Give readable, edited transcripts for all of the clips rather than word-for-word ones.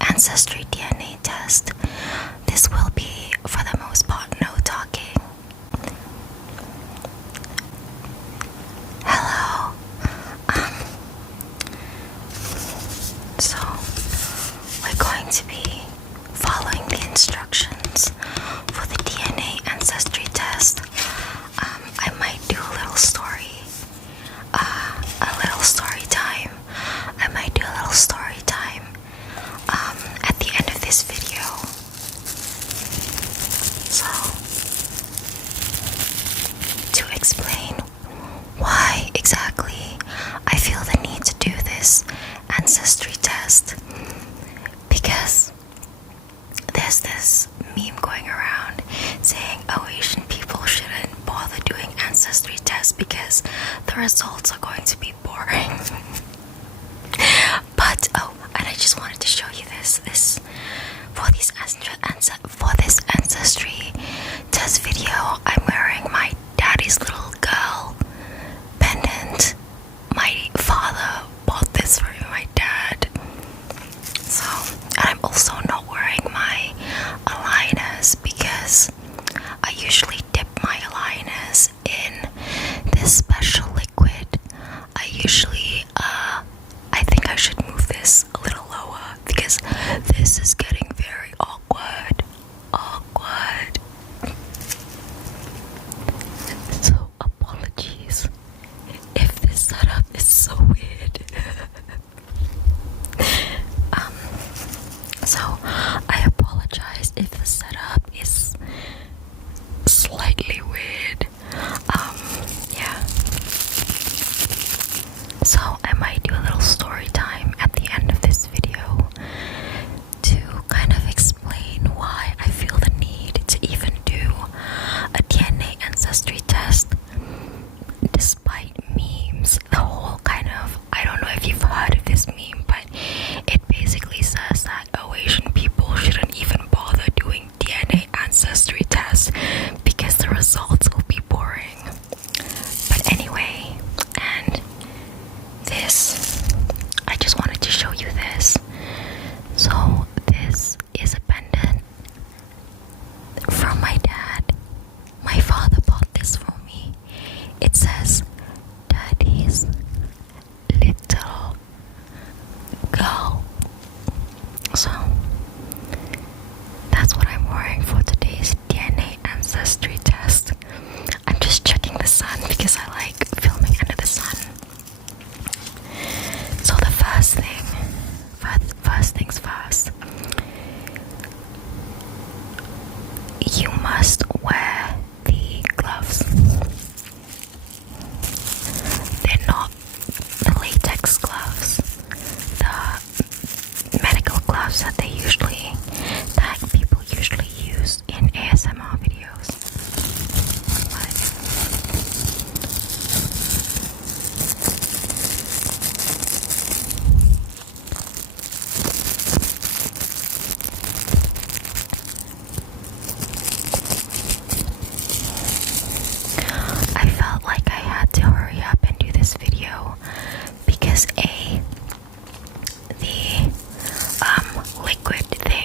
Ancestry DNA test. This will be, for the most part, no talking. Hello. So, we're going to be following the instructions for the DNA ancestry test. I might do a little story time. I might do a little story time at the end of this video. So, to explain why exactly I feel the need to do this ancestry test, because there's this meme going around saying, oh, Asian people shouldn't bother doing ancestry tests because the results are going to be boring. But and I just wanted to show you this for this ancestry test video. I'm wearing my daddy's little girl pendant. My father bought this for me, my dad. So, and I'm also not wearing my aligners because I usually dip my aligners in this special liquid. I usually, I think I should move this a little lower because this is getting very awkward. So, apologies if this setup is so weird. So, I apologize if the setup is slightly weird. Yeah. So, I might do a little story time at the end of this video to kind of explain why I feel the need to even do a DNA ancestry test, despite memes. The whole kind of, I don't know if you've heard of this meme, but it basically says that Asian people shouldn't even bother doing wearing for today's DNA ancestry test. I'm just checking the sun because I like filming under the sun. So the first things first, you must wear the gloves. They're not the latex gloves, the medical gloves that people usually use in ASMR videos. I felt like I had to hurry up and do this video because the liquid thing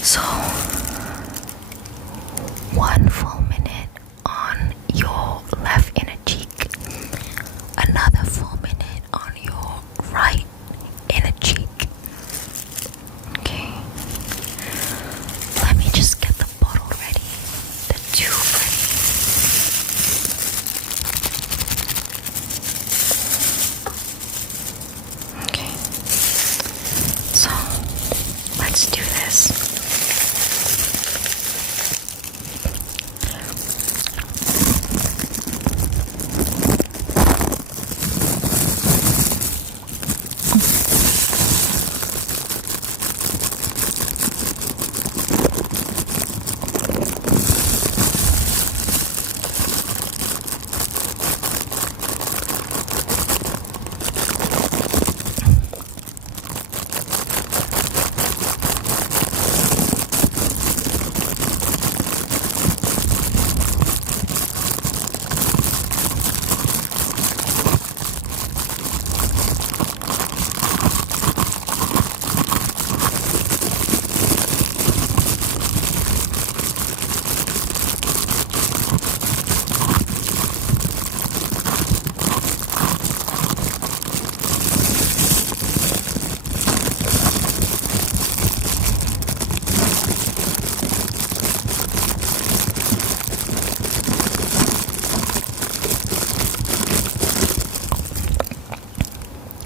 So 1 full minute on your left inner cheek, another full minute on your right inner cheek. Okay, let me just get the bottle ready, the tube ready. Okay, so let's do this.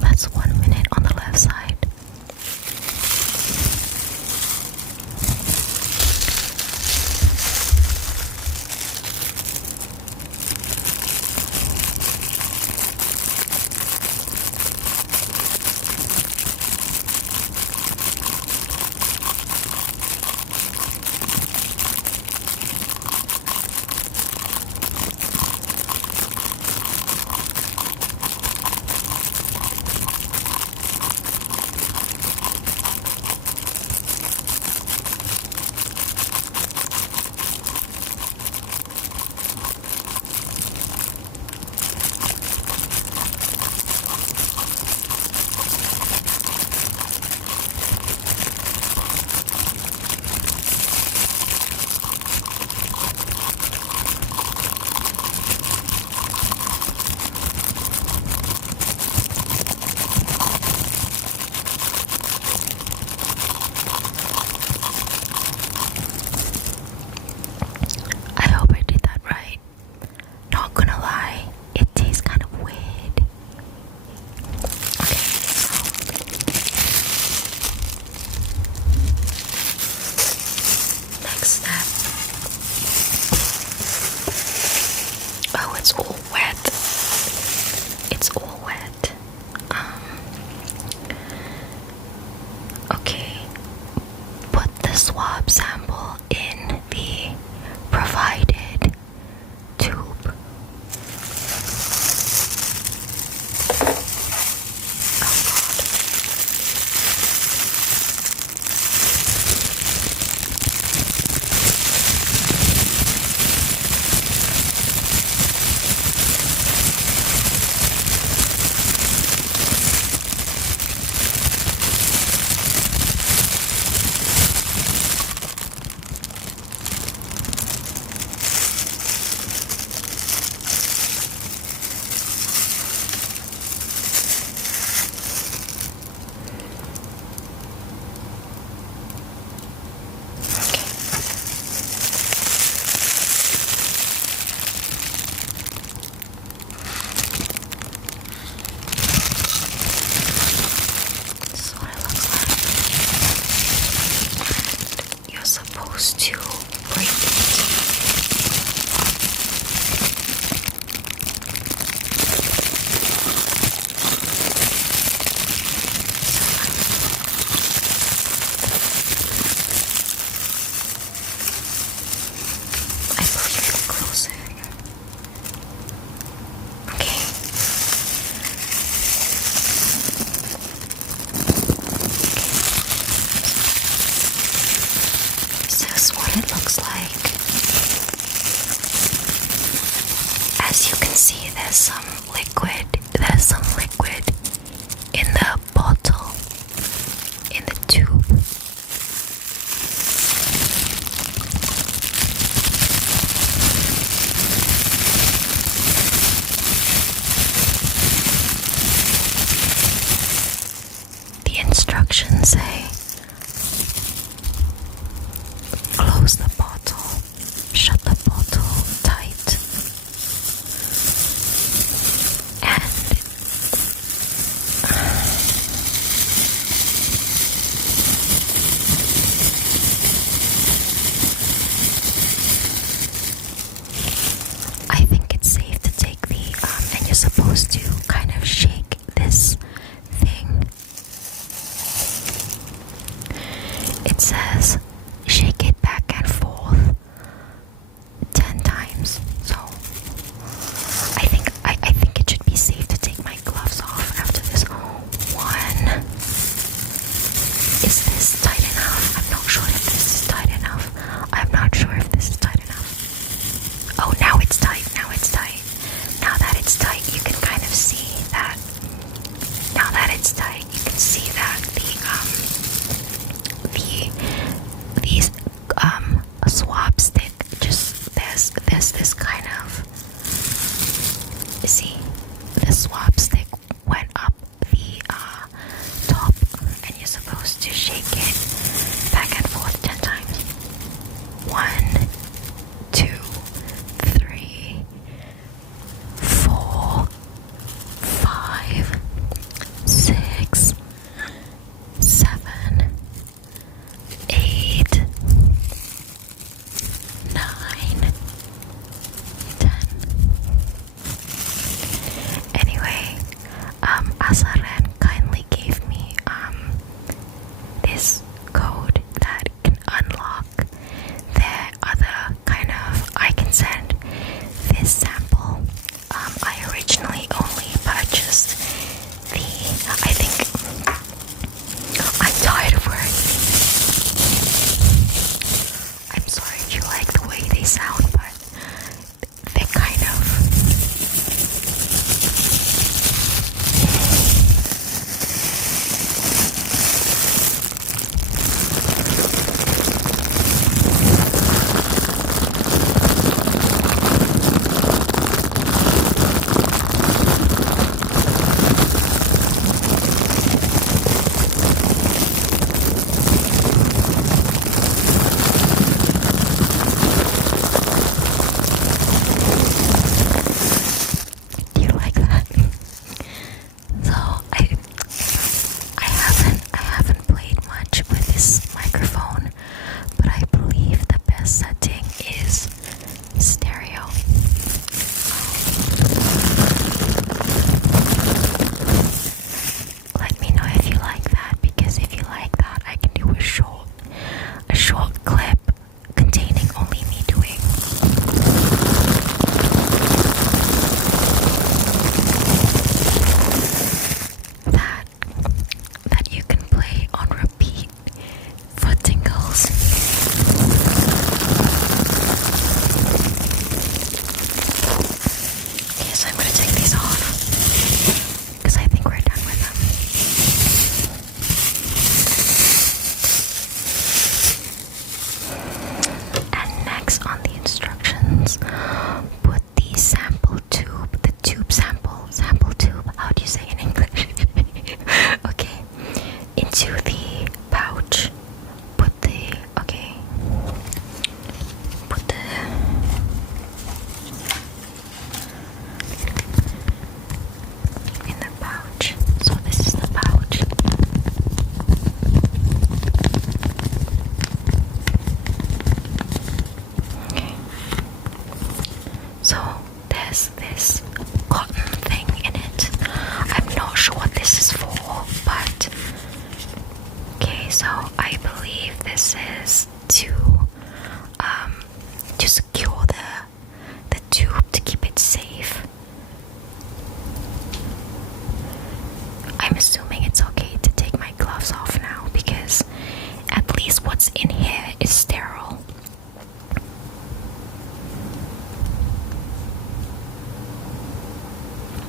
That's 1 minute on the left side. I hope I did that right. Not gonna lie, it tastes kind of weird. Okay, so next step. Oh, it's all wet. It's all wet. Okay. Put the swab sample in the provided tube. Supposed to break it. I believe you'll close it. Okay. This is what it looks like. As you can see, there's some liquid in the bottle, in the tube. close the bottle, shut the bottle tight, and I think it's safe to take and you're supposed to kind of shake this thing. It says shake it back and forth 10 times. So I think it should be safe to take my gloves off after this. One. Is this tight enough? I'm not sure if this is tight enough. I'm not sure if this is tight enough. Oh, now it's tight. Now it's tight. Now that it's tight, you can kind of see that. Now that it's tight, you can see that a swab stick, just there's this kind of, see, the swab stick went up the top, and you're supposed to shake it back and forth 10 times. 1, 2, 3, 4, 5, 6, 7, 8, 9, 10. Anyway, Asaren kindly gave me this code that can unlock their other kind of, I can send this sample. I originally only purchased I think I'm tired of wearing these. I'm sorry if you like the way they sound, but they're kind of, do you like that? So I haven't played much with this microphone, but I believe the best setting is stereo. Let me know if you like that, because if you like that, I can do a short clip containing only me doing that you can play on repeat for tingles. Okay, so I'm gonna take these off because I think we're done with them. And next on the instructions, put the sample tube, the tube sample tube, how do you say in English? Okay, into the pouch. Put the in the pouch. So this is the pouch. Okay. So there's this cotton thing in it. I'm not sure what this is for, but okay, so I believe this is to secure the tube to keep it safe. I'm assuming it's okay to take my gloves off now, because at least what's in here is sterile.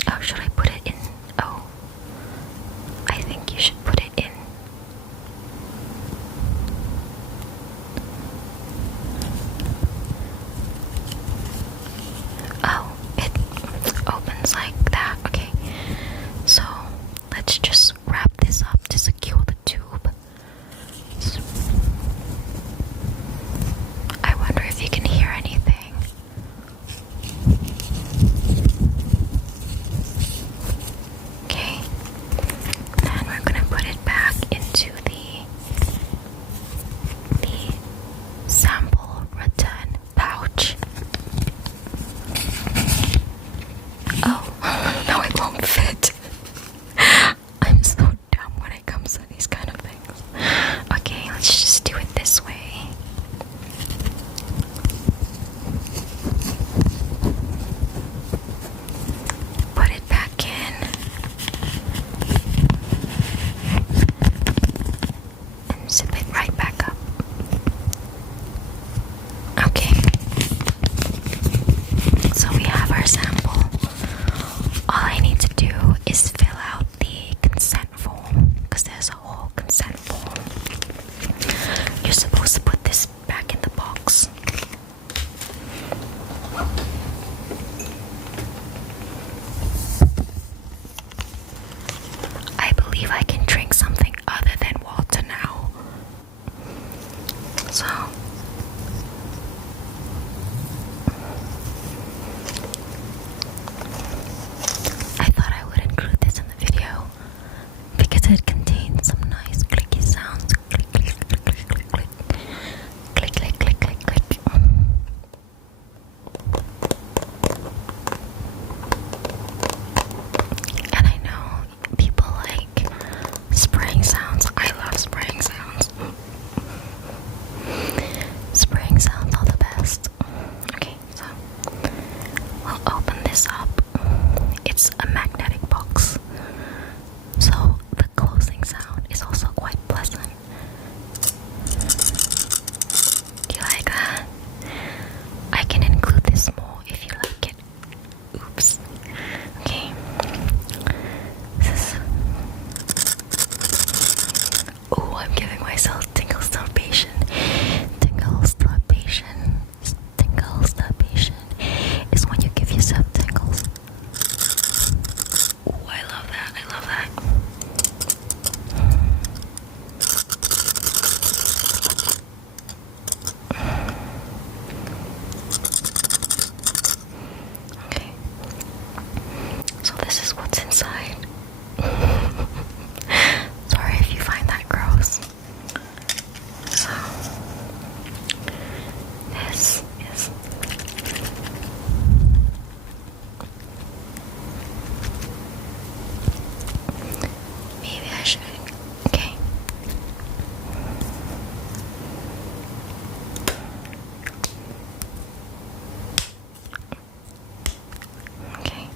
Oh, should I put it in? Oh, I think you should put it in. So I thought I would include this in the video because it contains some nice clicky sounds. Click, click, click, click, click, click. Click, click, click, click, click. And I know people like spraying sounds. I love spraying sounds. Spraying sounds are the best. Okay, so we'll open this up. It's a magnetic box, so the closing sound is also quite pleasant. Do you like that? I can include this more if you like it. Oops. Okay. Oh, I'm giving myself tingle starvation. Tingle starvation. Tingle starvation is when you give yourself tingles. Oh, I love that. I love that. Okay. So this is what's inside. Sorry if you find that gross. So this is maybe I should. Okay. Okay.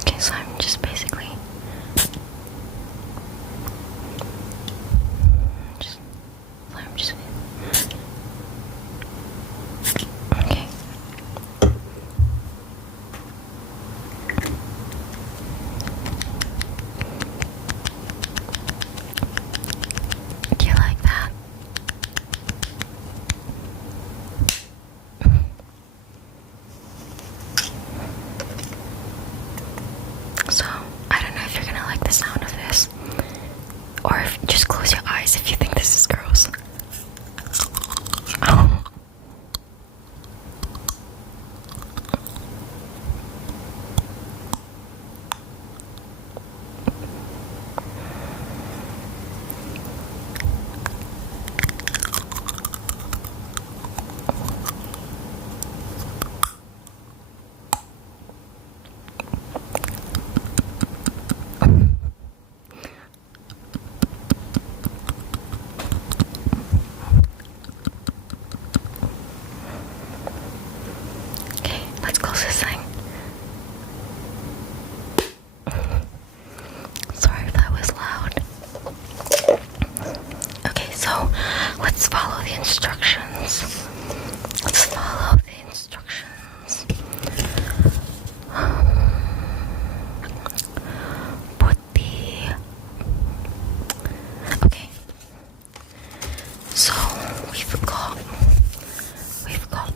Okay, so I'm just basically okay. Do you like that? So, I don't know if you're gonna like the sound of this, or if just close your eyes if you think this is gross. Okay, let's close this thing. Sorry if that was loud. Okay, so let's follow the instructions. Let's follow the instructions. Put the... Okay. So we've got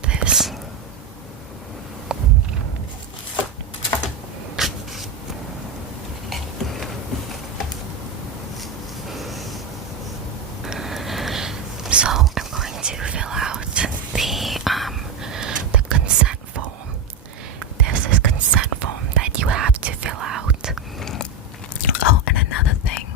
this. So I'm going to fill out the consent form. There's this consent form that you have to fill out. Oh, and another thing,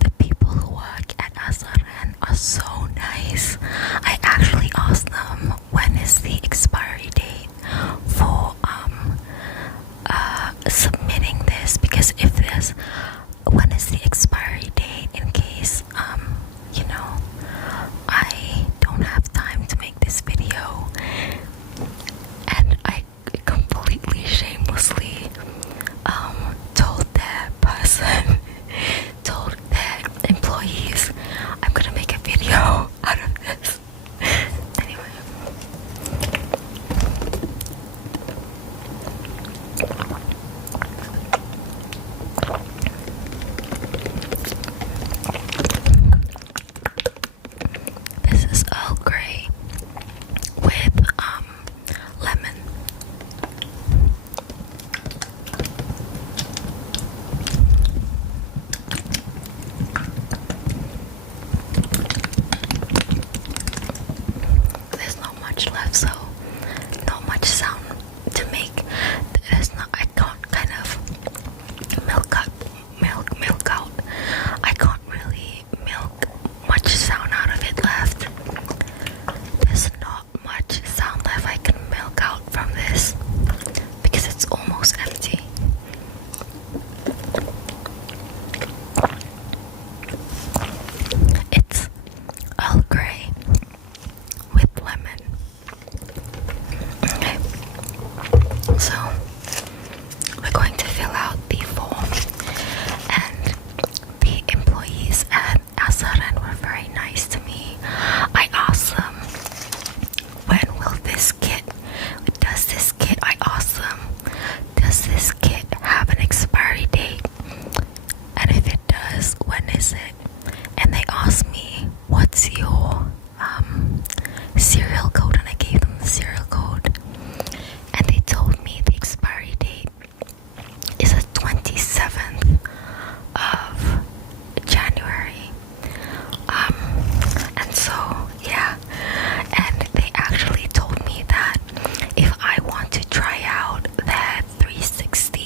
the people who work at Asaran are so nice. I actually asked them when is the expiry date for submitting this, because if there's when is the expiry date in case you know, I don't have time to make this video, and I completely shamelessly told their person, told their employees, I'm gonna make a video out of this. Anyway. does this kit have an expiry date? And if it does, when is it? And they asked me, what's your serial code? And I gave them the serial code. And they told me the expiry date is the 27th of January. And so, yeah. And they actually told me that if I want to try out their 360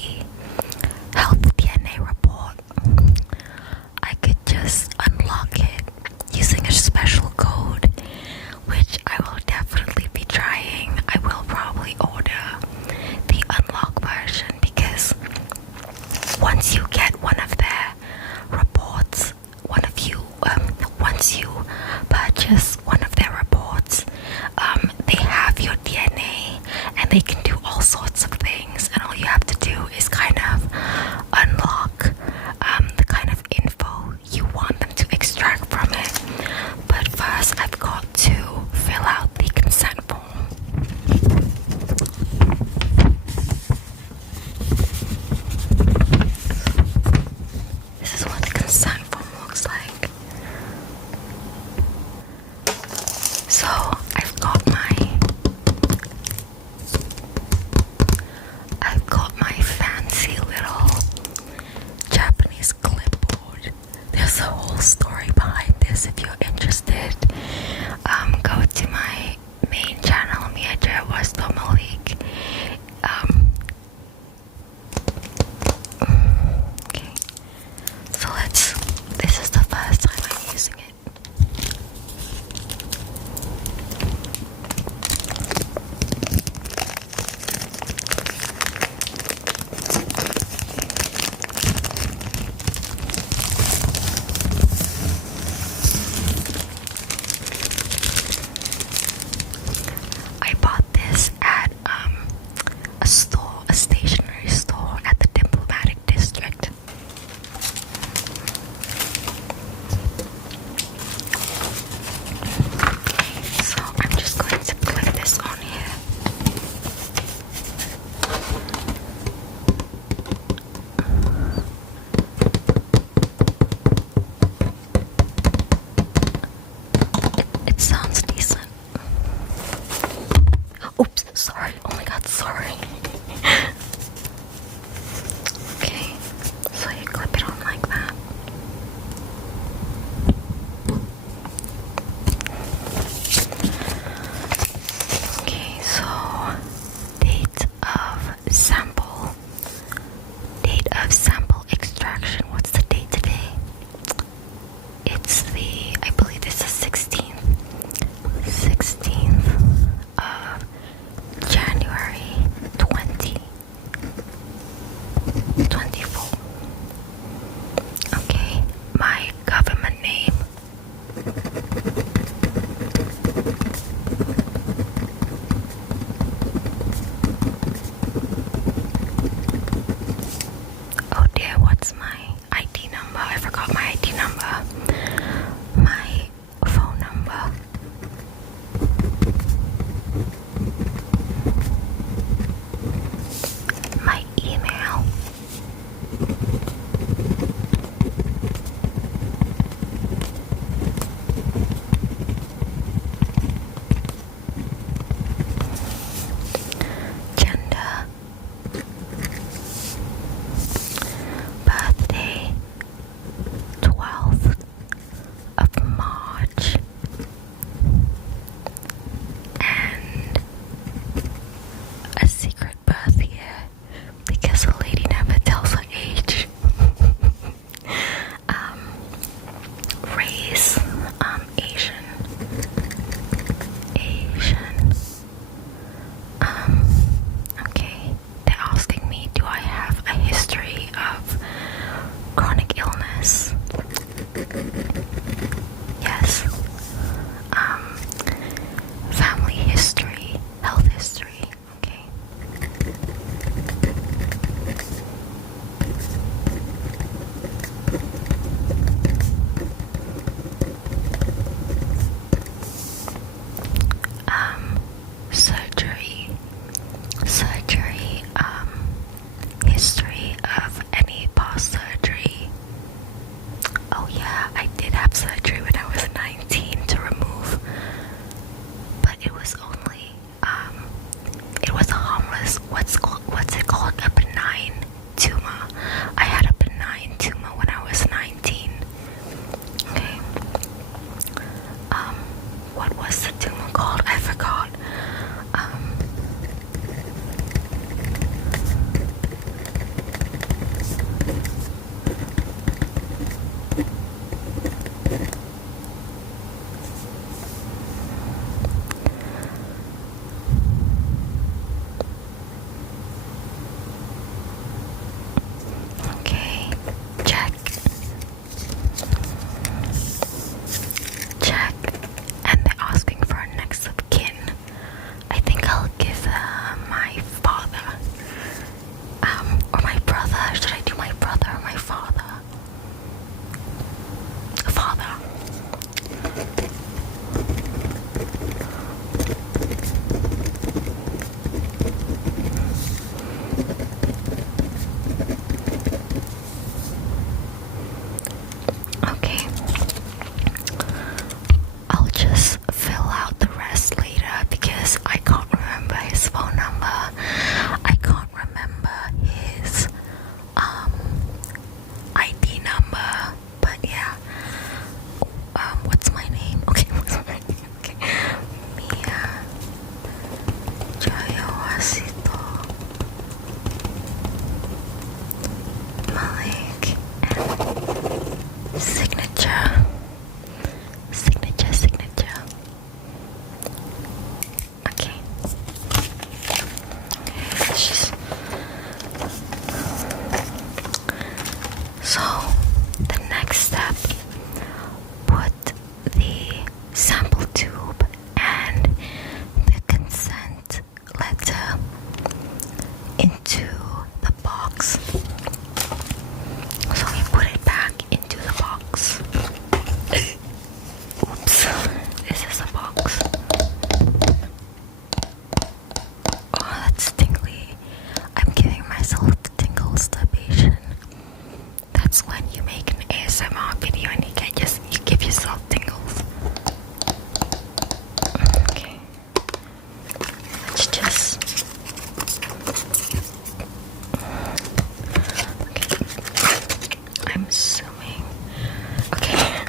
So the next step, put the sample tube and the consent letter into the box. So we put it back into the box. Oops, this is a box. Oh, that's tingly. I'm giving myself the tingle starvation. That's when you make an ASMR video and you give yourself tingles. Okay. Let's just... Okay. I'm assuming... Okay.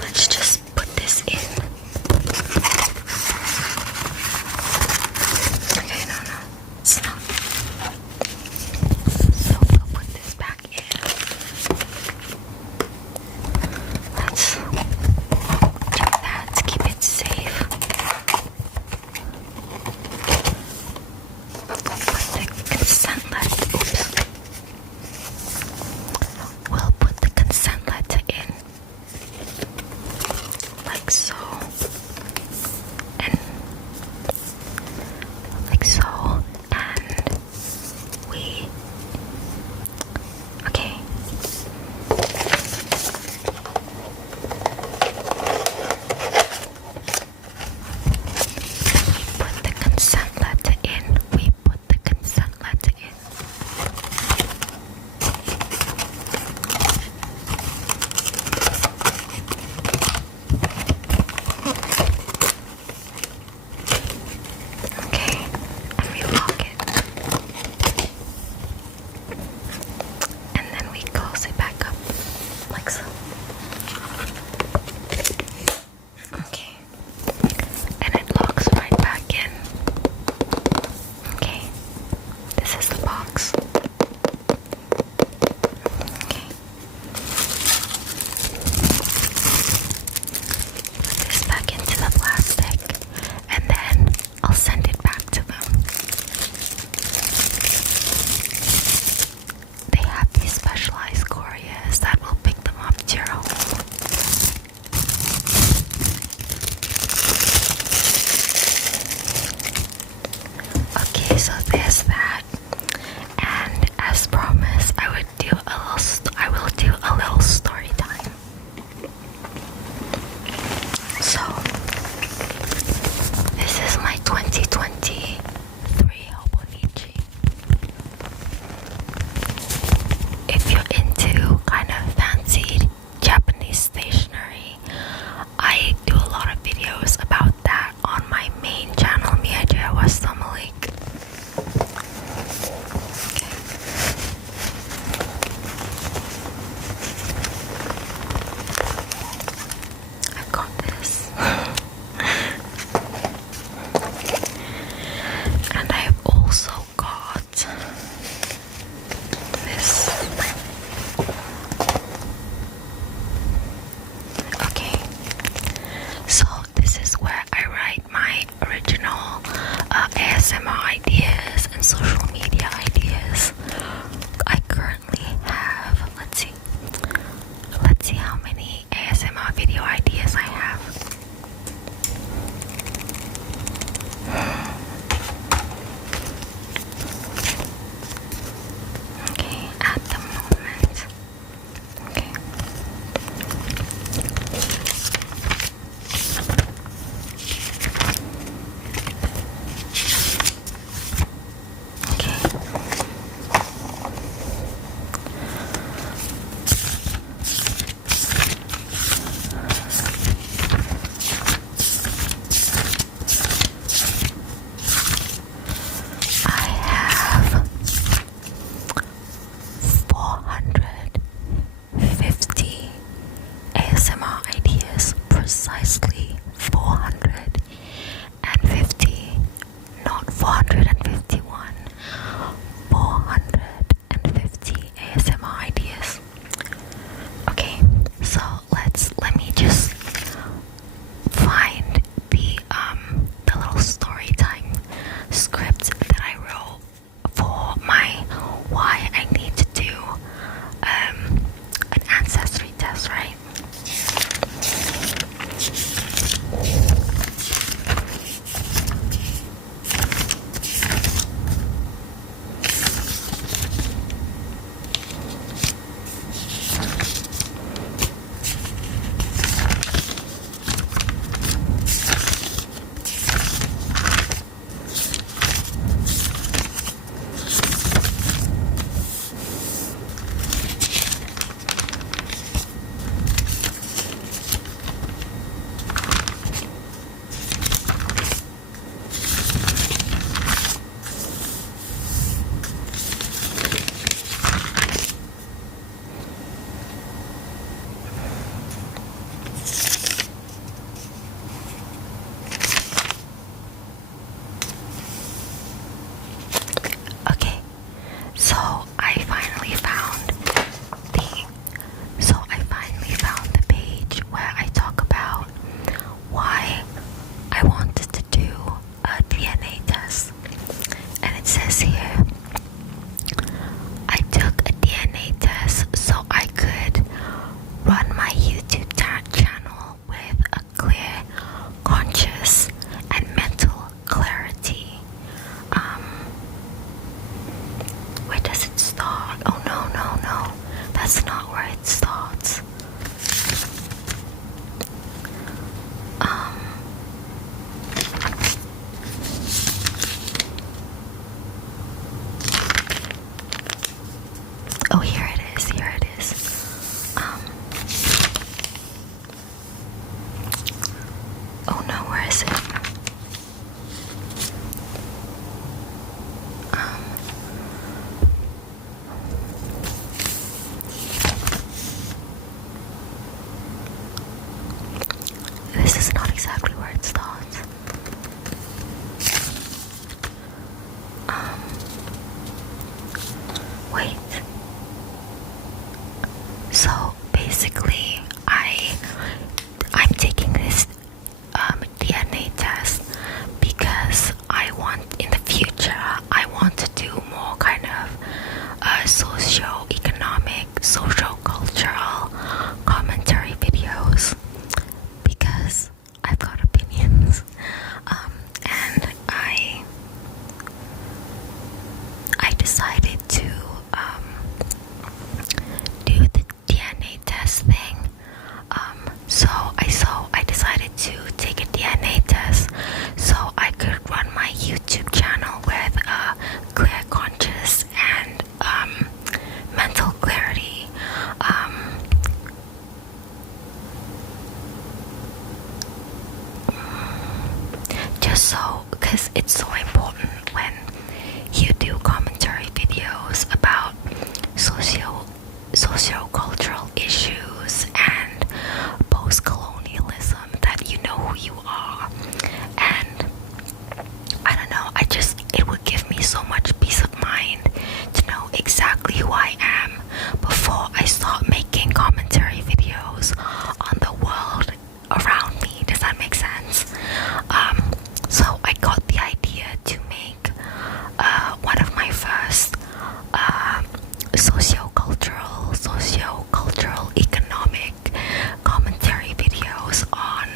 Let's just put this in. Okay, no. It's not. Oh, here it is, here it is. Oh no, where is it? This is not exactly where it starts. Wait. So basically, I'm taking this DNA test because I want in the future I want to do more kind of socio-economic, social-cultural commentary videos because I've got opinions, and I decided to do the DNA test thing. So I decided to take a DNA test so I could run my YouTube channel with clear conscious and mental clarity. Just so, because it's so important when you do commentary videos about socio-cultural issues and post-colonialism that you know who you are. And I don't know, it would give me so much peace of mind to know exactly who I am before I start making commentary videos on the world around me. Does that make sense? So I got the idea to make one of my first socio-cultural economic commentary videos on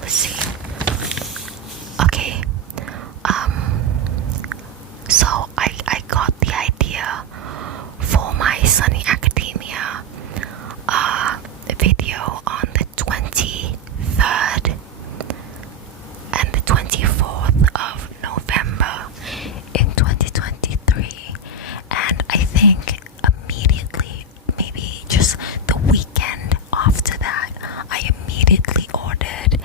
let's see. Okay. So I got the idea for my Sunny Academia video on the 23rd and the 24th of November in 2023, and I think immediately, maybe just the weekend after that, I immediately ordered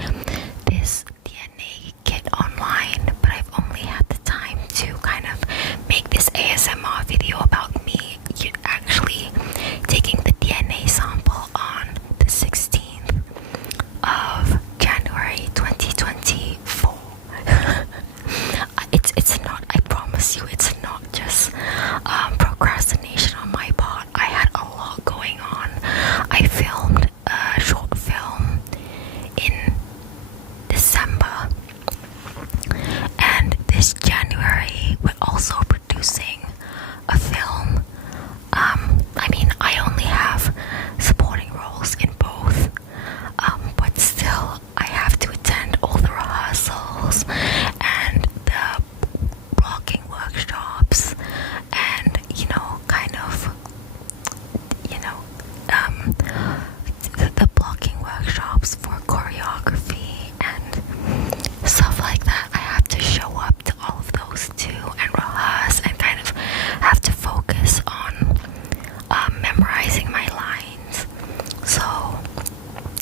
this DNA kit online, but I've only had the time to kind of make this ASMR video about me actually taking the DNA sample on the 16th of January 2024. It's not, I promise you, it's not just procrastination on my part. I had a lot going on. I filmed a short film in December, and this January we're also producing a film. I mean, I only have supporting roles in both, but still I have to attend all the rehearsals and the blocking workshops and kind of the blocking workshops for choreography and stuff like that. I have to show up to all of those too and rehearse and kind of have to focus on memorizing my lines. So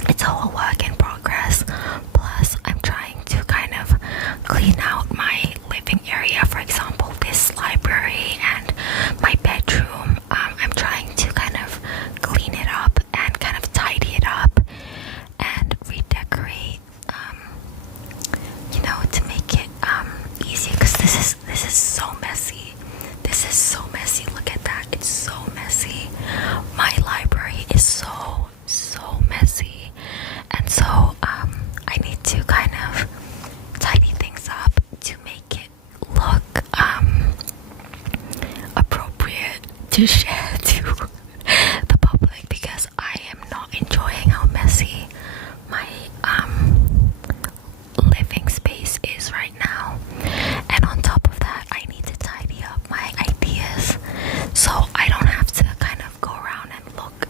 it's a whole work in progress. Plus I'm trying to kind of clean out my living area, for example this library and my bedroom. I'm trying to kind of clean it up and kind of tidy it up and redecorate, to make it easy, because this is so messy. This is so messy. Look at that. It's so messy. My library is so messy, and so I need to kind of tidy things up to make it look appropriate to share to the public, because I am not enjoying how messy my living space is right now. And on top of that, I need to tidy up my ideas so I don't have to kind of go around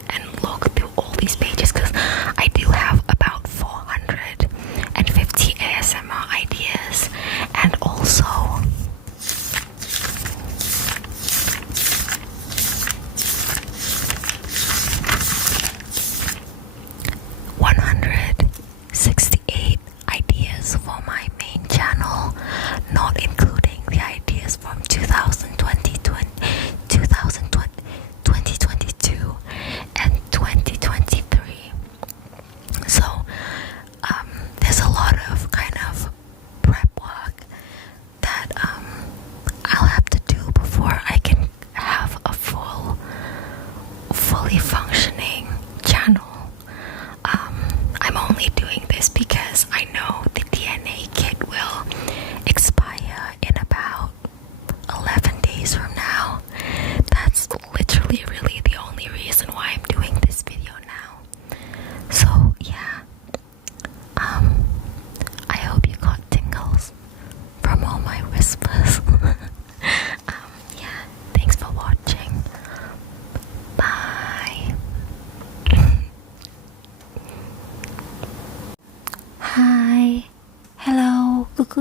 and look through all these pages, because I do have about 450 ASMR ideas, and also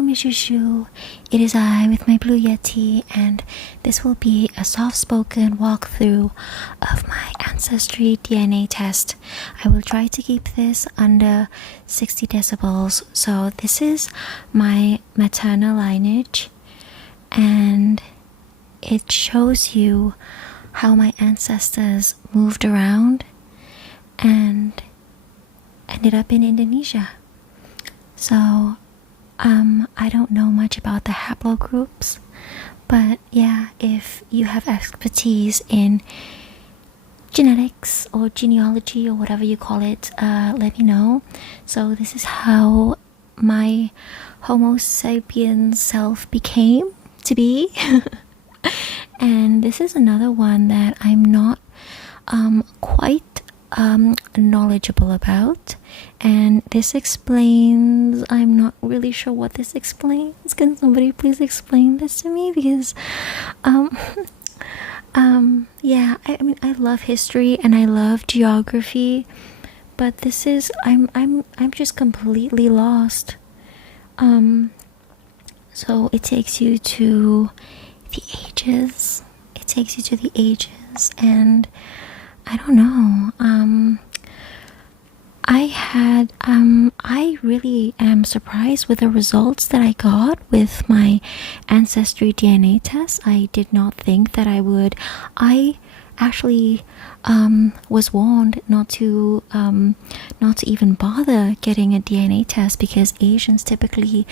coucou, chouchous. It is I with my Blue Yeti, and this will be a soft-spoken walkthrough of my Ancestry DNA test. I will try to keep this under 60 decibels. So this is my maternal lineage, and it shows you how my ancestors moved around and ended up in Indonesia. So I don't know much about the haplogroups, but yeah, if you have expertise in genetics or genealogy or whatever you call it, let me know. So this is how my Homo sapiens self became to be. And this is another one that I'm not quite knowledgeable about, and this explains, I'm not really sure what this explains. Can somebody please explain this to me? Because yeah, I mean, I love history and I love geography, but this is, I'm just completely lost. So it takes you to the ages. It takes you to the ages, and I don't know. I really am surprised with the results that I got with my Ancestry DNA test. I did not think that I would. I actually was warned not to even bother getting a DNA test because Asians typically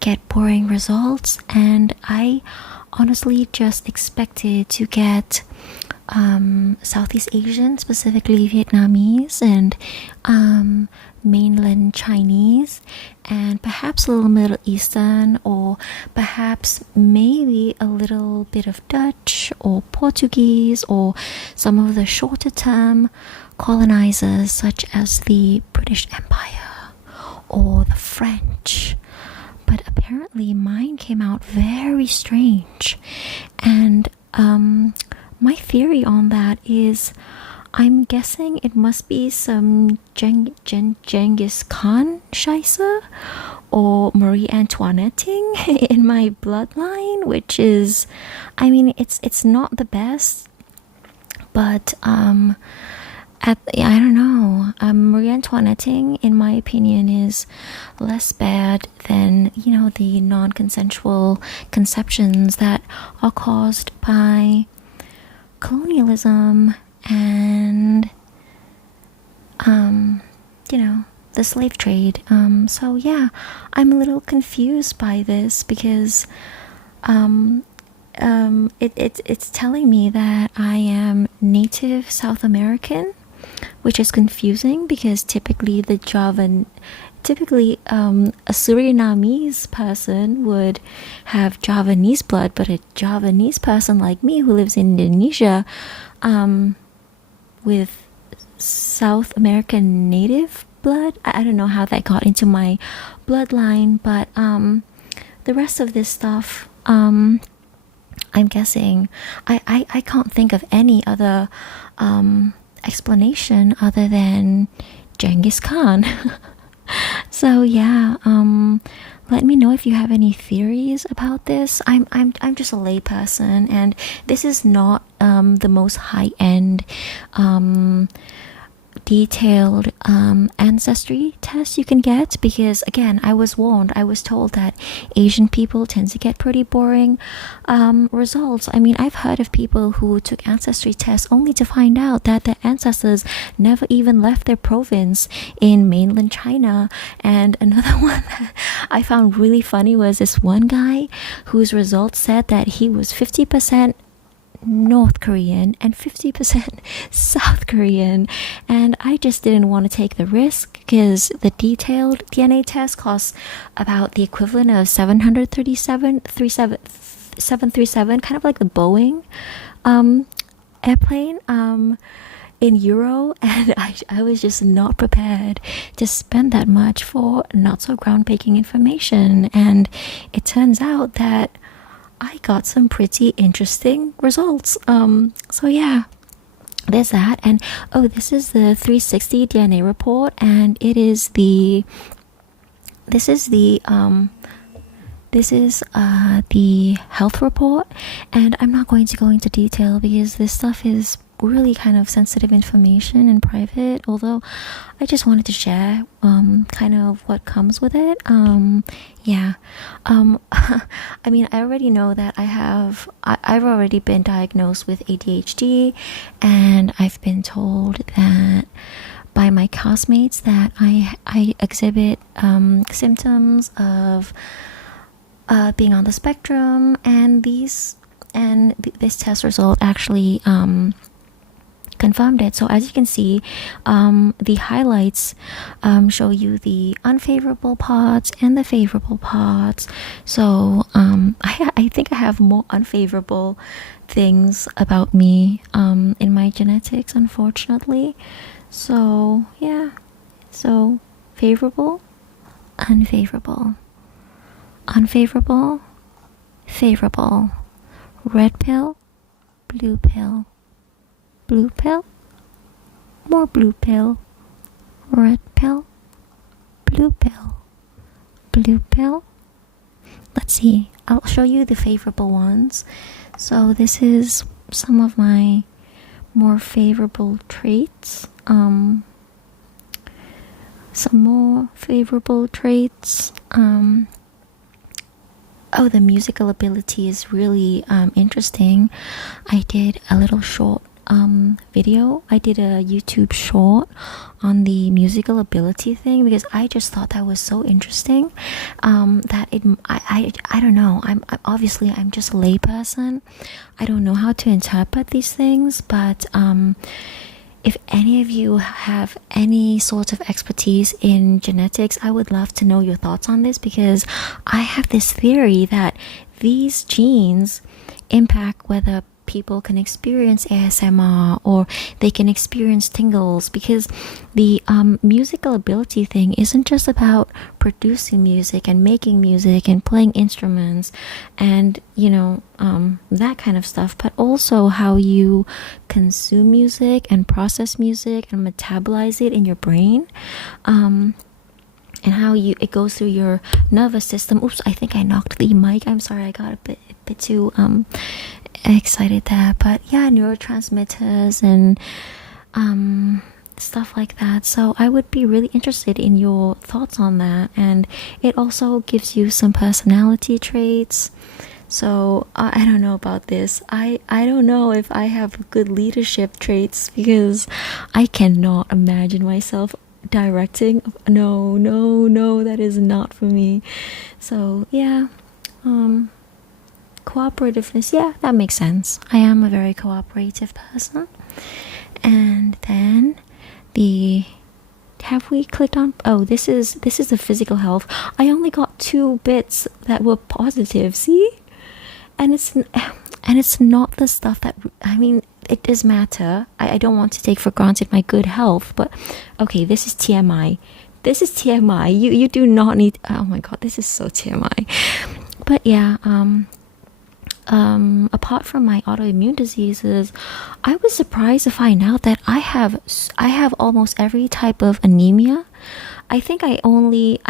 get boring results, and I honestly just expected to get Southeast Asian, specifically Vietnamese and mainland Chinese, and perhaps a little Middle Eastern, or perhaps maybe a little bit of Dutch or Portuguese, or some of the shorter term colonizers such as the British Empire or the French. But apparently mine came out very strange, and my theory on that is, I'm guessing it must be some Genghis Khan Scheisse or Marie Antoinetting in my bloodline, which is, I mean, it's not the best, but I don't know, Marie Antoinetting, in my opinion, is less bad than, you know, the non-consensual conceptions that are caused by colonialism and you know, the slave trade. So yeah, I'm a little confused by this because it's telling me that I am native South American, which is confusing because typically a Surinamese person would have Javanese blood, but a Javanese person like me who lives in Indonesia with South American native blood, I don't know how that got into my bloodline, but the rest of this stuff, I'm guessing, I can't think of any other explanation other than Genghis Khan. So yeah, let me know if you have any theories about this. I'm just a layperson, and this is not the most high-end detailed ancestry test you can get, because again, I was warned, I was told that Asian people tend to get pretty boring results. I mean, I've heard of people who took ancestry tests only to find out that their ancestors never even left their province in mainland China. And another one that I found really funny was this one guy whose results said that he was 50% North Korean and 50% South Korean, and I just didn't want to take the risk because the detailed DNA test costs about the equivalent of 737, kind of like the Boeing airplane in euro, and I was just not prepared to spend that much for not so groundbreaking information. And it turns out that I got some pretty interesting results. So yeah, there's that. And oh, this is the 360 DNA report, and this is the this is the health report, and I'm not going to go into detail because this stuff is really kind of sensitive information and private, although I just wanted to share kind of what comes with it. Yeah. I mean, I already know that I've already been diagnosed with ADHD, and I've been told that by my classmates that I exhibit symptoms of being on the spectrum, and this test result actually confirmed it. So as you can see, the highlights show you the unfavorable parts and the favorable parts. So I think I have more unfavorable things about me in my genetics, unfortunately. So yeah, so favorable, unfavorable, unfavorable, favorable, red pill, blue pill, blue pill, more blue pill, red pill, blue pill, blue pill. Let's see, I'll show you the favorable ones. So this is some of my more favorable traits. Some more favorable traits. Oh, the musical ability is really interesting. I did a little short video. I did a YouTube short on the musical ability thing because I just thought that was so interesting. That I don't know. I'm just a layperson. I don't know how to interpret these things, but if any of you have any sort of expertise in genetics, I would love to know your thoughts on this, because I have this theory that these genes impact whether people can experience ASMR or they can experience tingles, because the musical ability thing isn't just about producing music and making music and playing instruments and that kind of stuff, but also how you consume music and process music and metabolize it in your brain, and how it goes through your nervous system. Oops, I think I knocked the mic. I'm sorry, I got a bit too excited there. But yeah, neurotransmitters and stuff like that. So I would be really interested in your thoughts on that. And it also gives you some personality traits. So I don't know about this. I don't know if I have good leadership traits, because I cannot imagine myself directing. No, that is not for me. So yeah, cooperativeness, yeah, that makes sense. I am a very cooperative person. And then have we clicked on, oh, this is the physical health. I only got 2 bits that were positive, see? And it's not the stuff that, I mean, it does matter. I don't want to take for granted my good health, but okay, this is TMI. This is TMI. You do not need, oh my god, this is so TMI. But yeah, apart from my autoimmune diseases, I was surprised to find out that I have almost every type of anemia. I think I only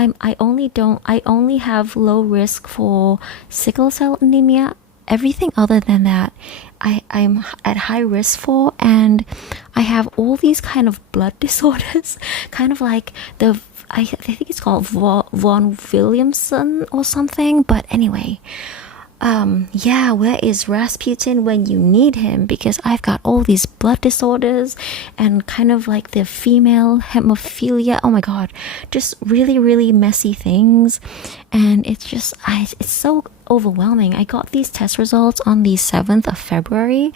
have low risk for sickle cell anemia. Everything other than that, I'm at high risk for, and I have all these kind of blood disorders, kind of like I think it's called von Williamson or something. But anyway, yeah, where is Rasputin when you need him? Because I've got all these blood disorders and kind of like the female hemophilia. Oh my god, just really, really messy things. And it's just, it's so overwhelming. I got these test results on the 7th of February,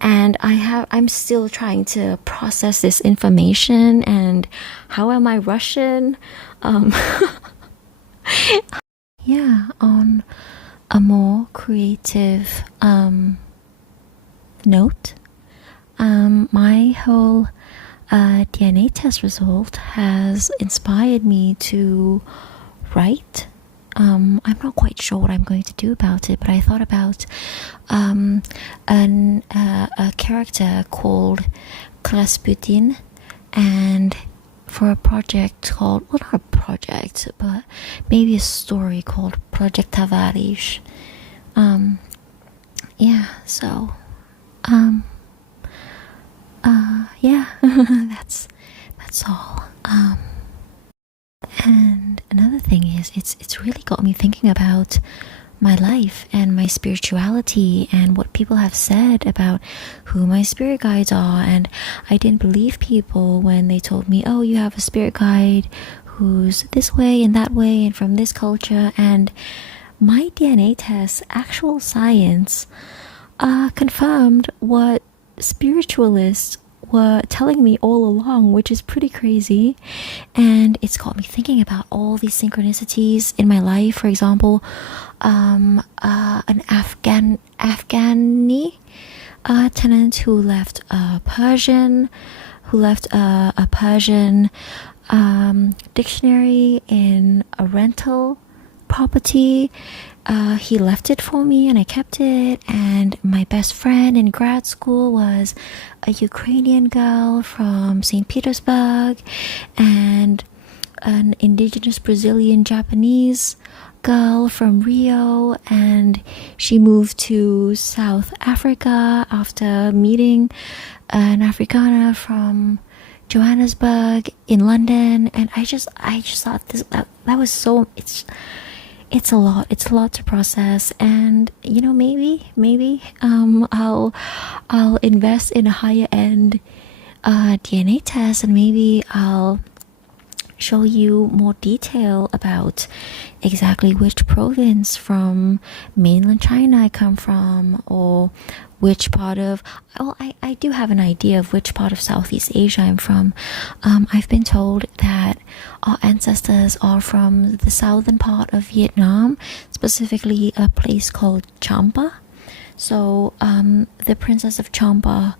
and I'm still trying to process this information. And how am I Russian? Yeah, on a more creative note, my whole DNA test result has inspired me to write. I'm not quite sure what I'm going to do about it, but I thought about a character called Rasputin, and for a project called, well, not a project, but maybe a story called Project Tavares. Yeah, so yeah, that's all. And another thing is, it's really got me thinking about my life and my spirituality and what people have said about who my spirit guides are. And I didn't believe people when they told me, oh, you have a spirit guide who's this way and that way and from this culture. And my DNA test, actual science, confirmed what spiritualists were telling me all along, which is pretty crazy. And it's got me thinking about all these synchronicities in my life. For example, an Afghani tenant who left a Persian dictionary in a rental property. He left it for me and I kept it. And my best friend in grad school was a Ukrainian girl from St. Petersburg, and an indigenous Brazilian Japanese girl from Rio, and she moved to South Africa after meeting an Afrikaner from Johannesburg in London. And I just thought that was so, it's a lot to process. And you know, maybe I'll invest in a higher end DNA test, and maybe I'll show you more detail about exactly which province from mainland China I come from, or which part of, well, I do have an idea of which part of Southeast Asia I'm from. I've been told that our ancestors are from the southern part of Vietnam, specifically a place called Champa. So the Princess of Champa,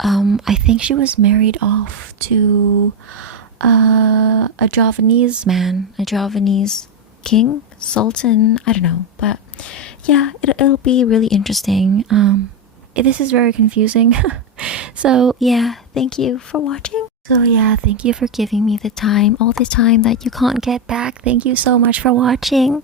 I think she was married off to a Javanese man, a Javanese king, sultan, I don't know. But yeah, it'll be really interesting. This is very confusing. So yeah, thank you for watching. So yeah, thank you for giving me the time, all the time that you can't get back. Thank you so much for watching.